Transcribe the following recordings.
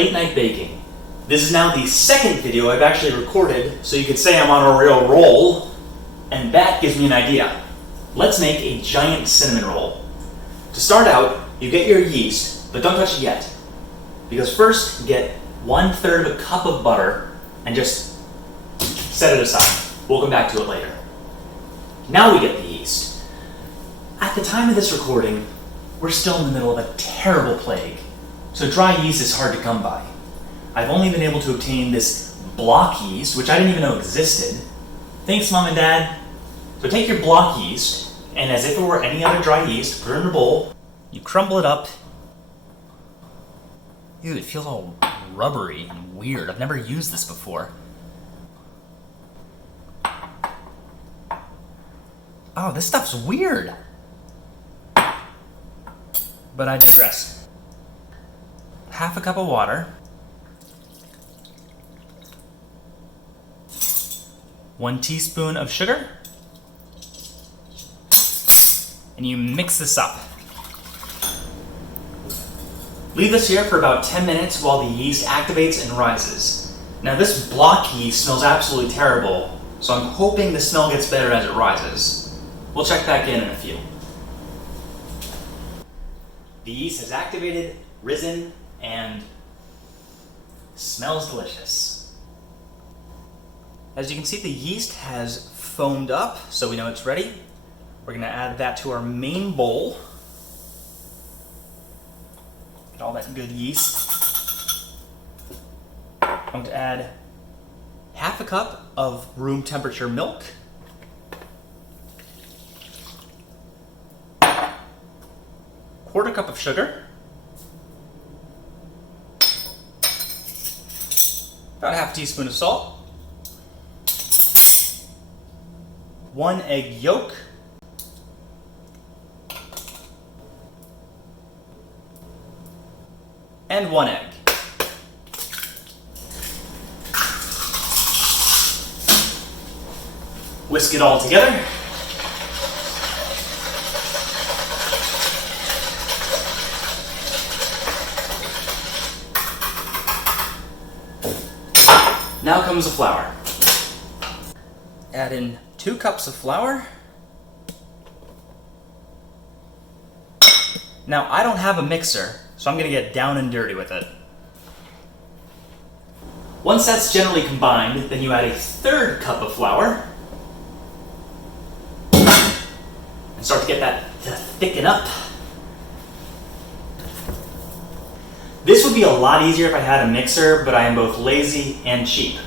late night baking. This is now the second video I've actually recorded, so you could say I'm on a real roll, and that gives me an idea. Let's make a giant cinnamon roll. To start out, you get your yeast, but don't touch it yet. Because first, get 1/3 of a cup of butter and just set it aside. We'll come back to it later. Now we get the yeast. At the time of this recording, we're still in the middle of a terrible plague, so dry yeast is hard to come by. I've only been able to obtain this block yeast, which I didn't even know existed. Thanks, Mom and Dad. So take your block yeast, and as if it were any other dry yeast, put it in a bowl. You crumble it up. Ew, it feels all rubbery and weird. I've never used this before. Oh, this stuff's weird. But I digress. 1/2 cup of water. 1 teaspoon of sugar. And you mix this up. Leave this here for about 10 minutes while the yeast activates and rises. Now this block yeast smells absolutely terrible, so I'm hoping the smell gets better as it rises. We'll check back in a few. The yeast has activated, risen, and smells delicious. As you can see, the yeast has foamed up, so we know it's ready. We're going to add that to our main bowl. Get all that good yeast. I'm going to add 1/2 cup of room temperature milk. 1/4 cup of sugar. About 1/2 teaspoon of salt. 1 egg yolk. And 1 egg. Whisk it all together. Now comes the flour. Add in 2 cups of flour. Now, I don't have a mixer, so I'm going to get down and dirty with it. Once that's generally combined, then you add 1/3 cup of flour. And start to get that to thicken up. This would be a lot easier if I had a mixer, but I am both lazy and cheap.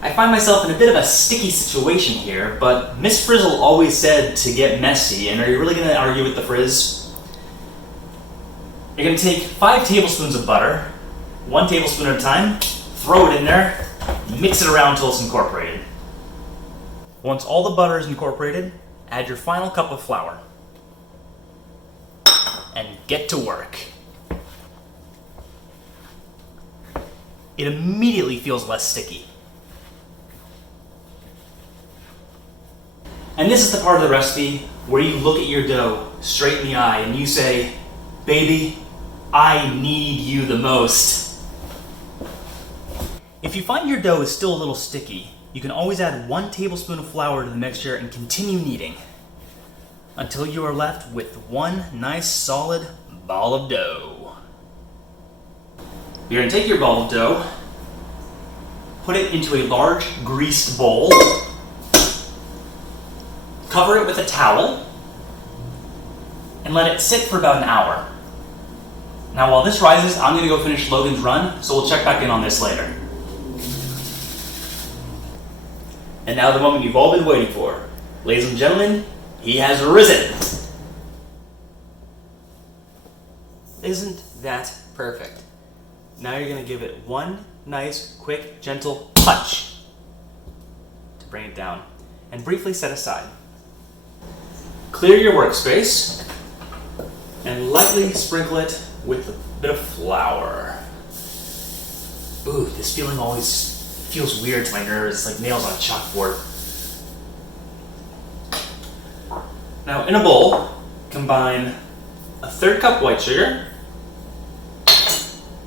I find myself in a bit of a sticky situation here, but Miss Frizzle always said to get messy, and are you really going to argue with the frizz? You're going to take 5 tablespoons of butter, 1 tablespoon at a time, throw it in there, mix it around until it's incorporated. Once all the butter is incorporated, add your final cup of flour. And get to work. It immediately feels less sticky. And this is the part of the recipe where you look at your dough straight in the eye and you say, "Baby, I need you the most." If you find your dough is still a little sticky, you can always add 1 tablespoon of flour to the mixture and continue kneading until you are left with one nice solid ball of dough. You're going to take your ball of dough, put it into a large greased bowl, cover it with a towel, and let it sit for about an hour. Now while this rises, I'm going to go finish Logan's run, so we'll check back in on this later. And now the moment you've all been waiting for. Ladies and gentlemen, he has risen. Isn't that perfect? Now you're going to give it one nice, quick, gentle punch to bring it down, and briefly set aside. Clear your workspace and lightly sprinkle it with a bit of flour. Ooh, this feeling always feels weird to my nerves. It's like nails on a chalkboard. Now in a bowl, combine 1/3 cup white sugar,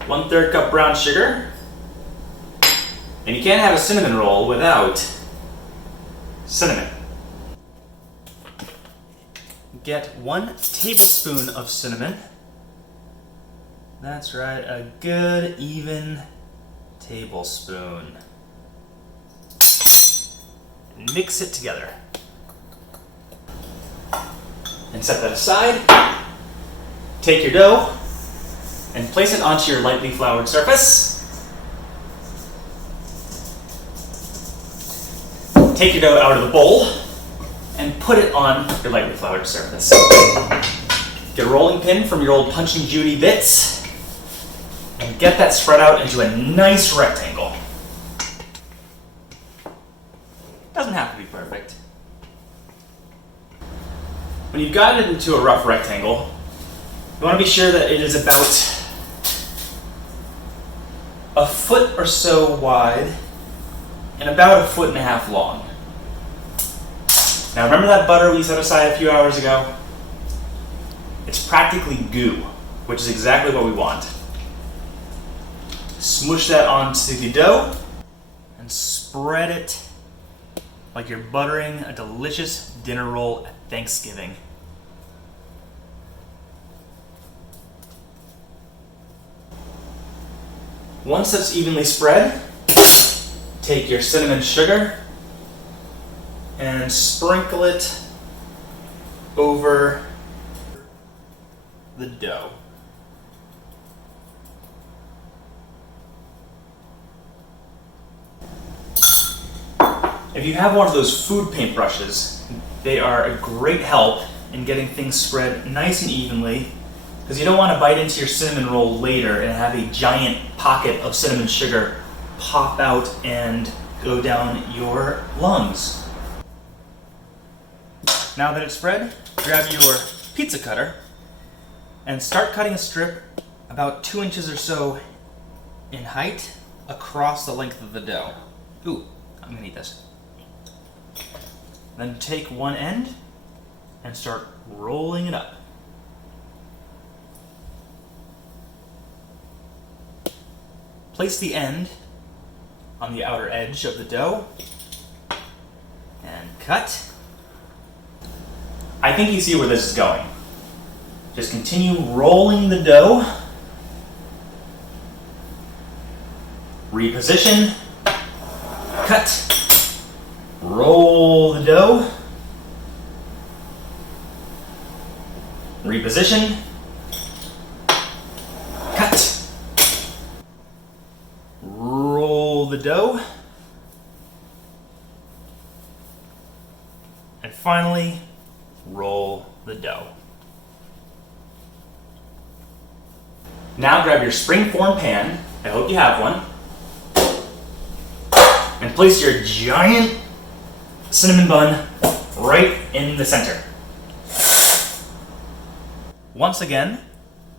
1/3 cup brown sugar. And you can't have a cinnamon roll without cinnamon. Get 1 tablespoon of cinnamon. That's right, a good even tablespoon. And mix it together. And set that aside. Take your dough and place it onto your lightly floured surface. Take your dough out of the bowl and put it on your lightly floured surface. Get a rolling pin from your old Punch and Judy bits and get that spread out into a nice rectangle. Doesn't have to be perfect. When you've gotten it into a rough rectangle, you want to be sure that it is about a foot or so wide and about 1.5 feet long. Now remember that butter we set aside a few hours ago? It's practically goo, which is exactly what we want. Smoosh that onto the dough and spread it like you're buttering a delicious dinner roll at Thanksgiving. Once that's evenly spread, take your cinnamon sugar and sprinkle it over the dough. If you have one of those food paintbrushes, they are a great help in getting things spread nice and evenly, because you don't want to bite into your cinnamon roll later and have a giant pocket of cinnamon sugar pop out and go down your lungs. Now that it's spread, grab your pizza cutter and start cutting a strip about 2 inches or so in height across the length of the dough. Ooh, I'm gonna eat this. Then take one end and start rolling it up. Place the end on the outer edge of the dough and cut. I think you see where this is going. Just continue rolling the dough. Reposition. Cut. Roll the dough. Reposition. Cut. Roll the dough. And finally, roll the dough. Now grab your spring-form pan, I hope you have one, and place your giant cinnamon bun right in the center. Once again,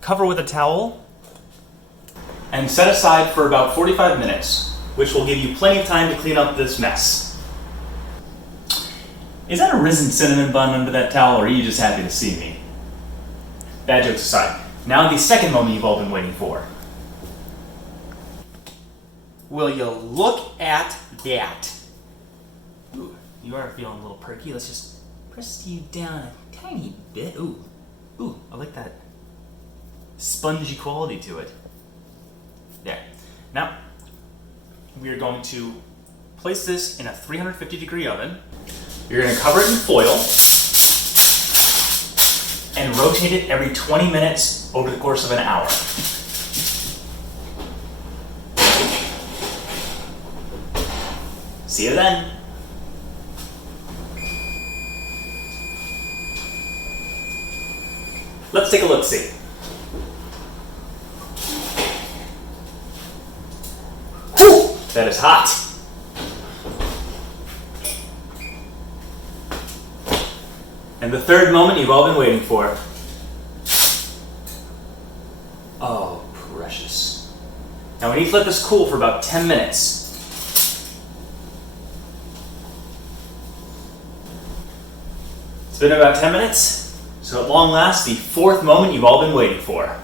cover with a towel and set aside for about 45 minutes, which will give you plenty of time to clean up this mess. Is that a risen cinnamon bun under that towel, or are you just happy to see me? Bad jokes aside, now the second moment you've all been waiting for. Will you look at that? Ooh, you are feeling a little perky. Let's just press you down a tiny bit. Ooh, I like that spongy quality to it. There. Now, we are going to place this in a 350-degree oven. You're going to cover it in foil and rotate it every 20 minutes over the course of an hour. See you then. Let's take a look-see. Whew, that is hot. And the third moment you've all been waiting for. Oh, precious. Now we need to let this cool for about 10 minutes. It's been about 10 minutes, so at long last, the fourth moment you've all been waiting for.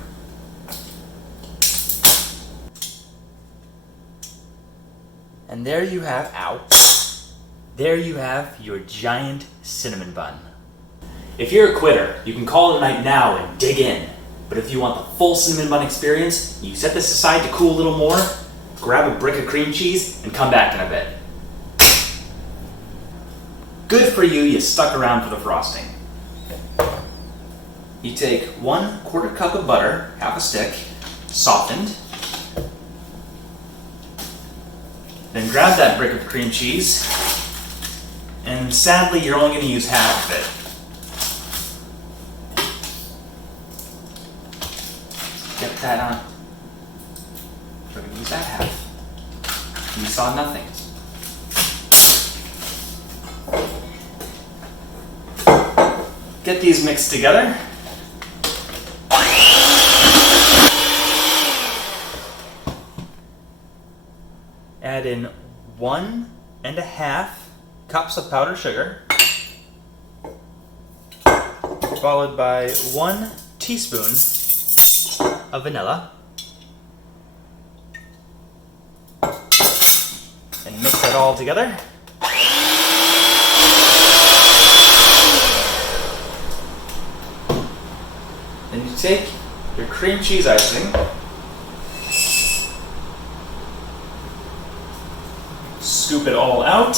And there you have, there you have your giant cinnamon bun. If you're a quitter, you can call it a night now and dig in. But if you want the full cinnamon bun experience, you set this aside to cool a little more, grab a brick of cream cheese, and come back in a bit. Good for you, you stuck around for the frosting. You take 1/4 cup of butter, half a stick, softened. Then grab that brick of cream cheese, and sadly you're only going to use half of it. Get that on. We're going to use that half. You saw nothing. Get these mixed together. Add in 1½ cups of powdered sugar, followed by 1 teaspoon of vanilla, and mix that all together. Then you take your cream cheese icing, scoop it all out,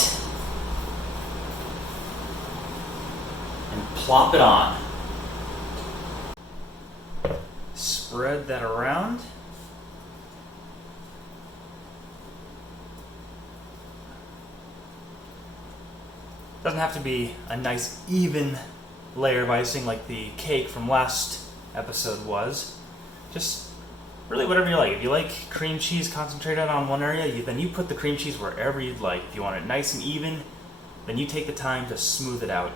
and plop it on. Spread that around. Doesn't have to be a nice even layer of icing like the cake from last episode was. Just really whatever you like. If you like cream cheese concentrated on one area, then you put the cream cheese wherever you'd like. If you want it nice and even, then you take the time to smooth it out.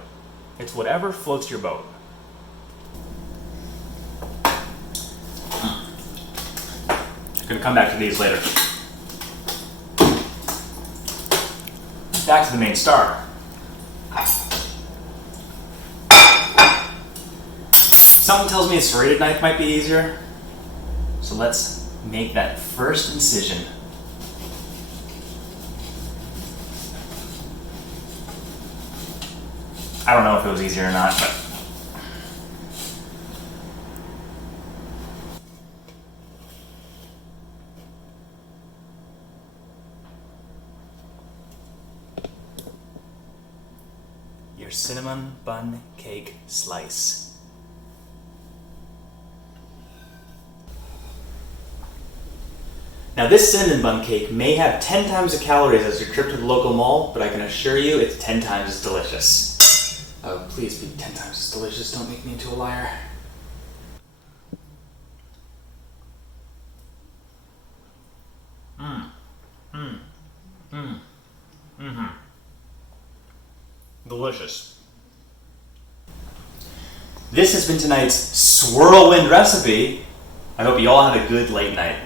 It's whatever floats your boat. I'm going to come back to these later. Back to the main star. Something tells me a serrated knife might be easier. So let's make that first incision. I don't know if it was easier or not, but your cinnamon bun cake slice. Now this cinnamon bun cake may have 10 times the calories as your trip to the local mall, but I can assure you it's 10 times as delicious. Oh, please be 10 times as delicious, don't make me into a liar. Delicious. This has been tonight's swirlwind recipe. I hope you all had a good late night.